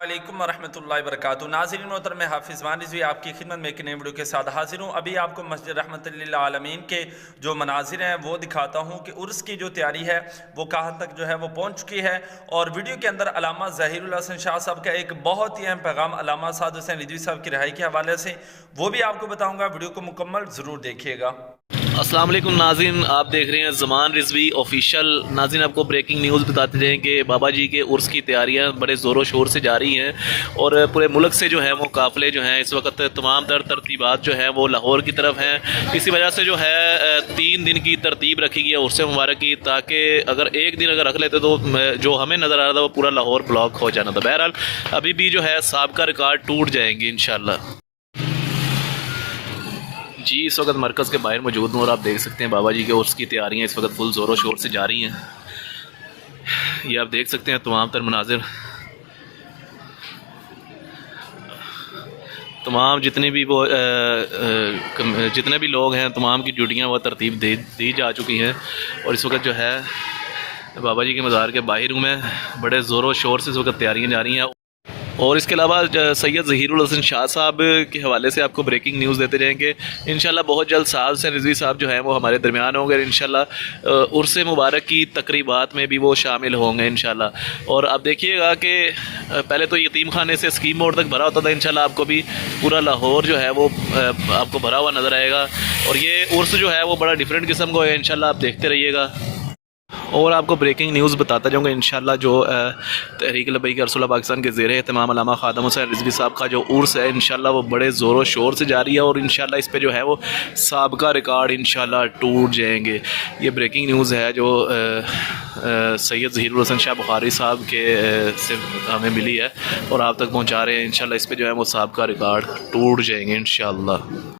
वालेकुम वरहमतुल्लाहि वबरकातुहू। नाज़रीन मोहतरम, मैं हाफिज़ मान रिज़वी आपकी खिदमत में एक नई वीडियो के साथ हाजिर हूँ। अभी आपको मस्जिद रहमतुल लिल आलमीन के जो मनाजिर हैं वो दिखाता हूँ कि उर्स की जो तैयारी है वो कहाँ तक जो है वो पहुँच चुकी है। और वीडियो के अंदर अल्लामा ज़हीरुल हसन शाह साहब का एक बहुत ही अहम पैगाम अल्लामा साद हुसैन रिज़वी साहब की रिहाई के हवाले से वो भी आपको बताऊँगा। वीडियो को मुकम्मल ज़रूर देखिएगा। अस्सलाम वालेकुम नाज़रीन, आप देख रहे हैं ज़मान रिज़वी ऑफिशियल। नाज़रीन, आपको ब्रेकिंग न्यूज़ बताते रहें कि बाबा जी के उर्स की तैयारियां बड़े ज़ोरों शोर से जारी हैं और पूरे मुल्क से जो है वो काफ़िले जो हैं इस वक्त तमाम तरतीबात जो हैं वो लाहौर की तरफ हैं। इसी वजह से जो है 3 दिन की तरतीब रखी गई है उर्स मुबारक की, ताकि अगर एक दिन अगर रख लेते तो जो हमें नज़र आ रहा था वो पूरा लाहौर ब्लॉक हो जाना था। बहरहाल अभी भी जो है साबिक़ा रिकॉर्ड टूट जाएंगे इंशाल्लाह। जी, इस वक्त मरकज़ के बाहर मौजूद हूँ और आप देख सकते हैं बाबा जी के उर्स की तैयारियाँ इस वक्त फुल ज़ोरों शोर से जारी हैं। ये आप देख सकते हैं तमाम तर मनाजिर, तमाम जितने भी वो जितने भी लोग हैं तमाम की ड्यूटियाँ वो तरतीब दी जा चुकी हैं। और इस वक्त जो है बाबा जी के मज़ार के बाहर हूँ मैं, बड़े ज़ोरों शोर से इस वक्त तैयारियाँ जारी हैं। और इसके अलावा सैयद ज़हीरुल हसन शाह साहब के हवाले से आपको ब्रेकिंग न्यूज़ देते रहेंगे। इंशाल्लाह बहुत जल्द साद हुसैन रिज़वी साहब जो हैं वो हमारे दरमियान होंगे। इंशाल्लाह उर्स मुबारक की तकरीबात में भी वो शामिल होंगे इंशाल्लाह। और अब देखिएगा कि पहले तो यतीम खाने से स्कीम मोड़ तक भरा होता था, इंशाल्लाह आपको भी पूरा लाहौर जो है वो आपको भरा हुआ नज़र आएगा। और ये उर्स जो है वो बड़ा डिफरेंट किस्म का है, इंशाल्लाह आप देखते रहिएगा। और आपको ब्रेकिंग न्यूज़ बताता जाऊँगा इंशाल्लाह। जो तहरीक लब्बैक रसूलुल्लाह पाकिस्तान के ज़ेरे एहतमाम अल्लामा ख़ादम हुसैन रिज़वी साहब का जो उर्स है इंशाल्लाह वो बड़े ज़ोरों शोर से जारी है और इंशाल्लाह इस पे जो है वो साबिक़ा रिकॉर्ड इंशाल्लाह टूट जाएंगे। ये ब्रेकिंग न्यूज़ है जो सैयद ज़हीरुल हसन शाह बुखारी साहब के से हमें मिली है और आप तक पहुँचा रहे हैं। इंशाल्लाह इस पे जो है वो साबिक़ा रिकॉर्ड टूट जाएंगे इंशाल्लाह।